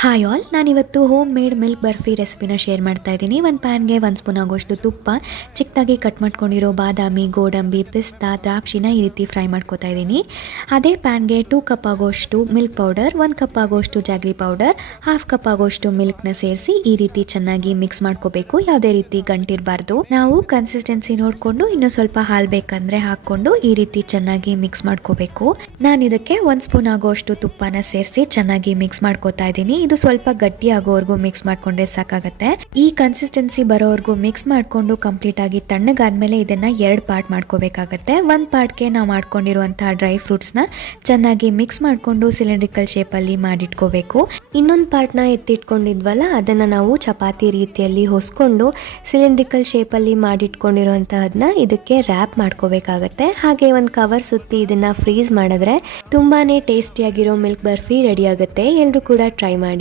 Hi all, ನಾನಿವತ್ತು home made milk barfi ರೆಸಿಪಿನ share ಮಾಡ್ತಾ ಇದ್ದೀನಿ. ಒಂದು ಪ್ಯಾನ್ಗೆ 1 ಸ್ಪೂನ್ ಆಗೋಷ್ಟು ತುಪ್ಪ, ಚಿಕ್ಕದಾಗಿ ಕಟ್ ಮಾಡ್ಕೊಂಡಿರೋ ಬಾದಾಮಿ, ಗೋಡಂಬಿ, ಪಿಸ್ತಾ, ದ್ರಾಕ್ಷಿನ ಈ ರೀತಿ ಫ್ರೈ ಮಾಡ್ಕೊತಾ ಇದ್ದೀನಿ. ಅದೇ ಪ್ಯಾನ್ಗೆ 2 ಕಪ್ ಆಗೋಷ್ಟು ಮಿಲ್ಕ್ ಪೌಡರ್, 1 ಕಪ್ ಆಗೋಷ್ಟು ಜಾಗ್ರಿ ಪೌಡರ್, 1/2 ಕಪ್ ಆಗೋಷ್ಟು ಮಿಲ್ಕ್ನ ಸೇರಿಸಿ ಈ ರೀತಿ ಚೆನ್ನಾಗಿ ಮಿಕ್ಸ್ ಮಾಡ್ಕೋಬೇಕು. ಯಾವುದೇ ರೀತಿ ಗಂಟಿರಬಾರ್ದು. ನಾವು ಕನ್ಸಿಸ್ಟೆನ್ಸಿ ನೋಡಿಕೊಂಡು ಇನ್ನೂ ಸ್ವಲ್ಪ ಹಾಲು ಬೇಕಂದ್ರೆ ಹಾಕ್ಕೊಂಡು ಈ ರೀತಿ ಚೆನ್ನಾಗಿ ಮಿಕ್ಸ್ ಮಾಡ್ಕೋಬೇಕು. ನಾನು ಇದಕ್ಕೆ 1 ಸ್ಪೂನ್ ಆಗೋಷ್ಟು ತುಪ್ಪನ ಸೇರಿಸಿ ಚೆನ್ನಾಗಿ ಮಿಕ್ಸ್ ಮಾಡ್ಕೋತಾ ಇದ್ದೀನಿ. ಇದು ಸ್ವಲ್ಪ ಗಟ್ಟಿ ಆಗೋವರೆಗೂ ಮಿಕ್ಸ್ ಮಾಡ್ಕೊಂಡ್ರೆ ಸಾಕಾಗತ್ತೆ. ಈ ಕನ್ಸಿಸ್ಟೆನ್ಸಿ ಬರೋವರೆಗೂ ಮಿಕ್ಸ್ ಮಾಡ್ಕೊಂಡು ಕಂಪ್ಲೀಟ್ ಆಗಿ ತಣ್ಣಗಾದ್ಮೇಲೆ ಇದನ್ನ 2 ಪಾರ್ಟ್ ಮಾಡ್ಕೋಬೇಕಾಗತ್ತೆ. 1 ಪಾರ್ಟ್ಗೆ ನಾವು ಮಾಡ್ಕೊಂಡಿರುವಂತಹ ಡ್ರೈ ಫ್ರೂಟ್ಸ್ ನ ಚೆನ್ನಾಗಿ ಮಿಕ್ಸ್ ಮಾಡ್ಕೊಂಡು ಸಿಲಿಂಡ್ರಿಕಲ್ ಶೇಪ್ ಅಲ್ಲಿ ಮಾಡಿಟ್ಕೋಬೇಕು. ಇನ್ನೊಂದು ಪಾರ್ಟ್ ನ ಎತ್ತಿಟ್ಕೊಂಡಿದ್ವಲ್ಲ, ಅದನ್ನ ನಾವು ಚಪಾತಿ ರೀತಿಯಲ್ಲಿ ಹೊಸ್ಕೊಂಡು ಸಿಲಿಂಡ್ರಿಕಲ್ ಶೇಪ್ ಅಲ್ಲಿ ಮಾಡಿಟ್ಕೊಂಡಿರುವಂತಹದನ್ನ ಇದಕ್ಕೆ ರ್ಯಾಪ್ ಮಾಡ್ಕೋಬೇಕಾಗತ್ತೆ. ಹಾಗೆ ಒಂದು ಕವರ್ ಸುತ್ತಿ ಇದನ್ನ ಫ್ರೀಸ್ ಮಾಡಿದ್ರೆ ತುಂಬಾನೇ ಟೇಸ್ಟಿಯಾಗಿರೋ ಮಿಲ್ಕ್ ಬರ್ಫಿ ರೆಡಿ ಆಗುತ್ತೆ. ಎಲ್ಲರೂ ಕೂಡ ಟ್ರೈ ಮಾಡಿ.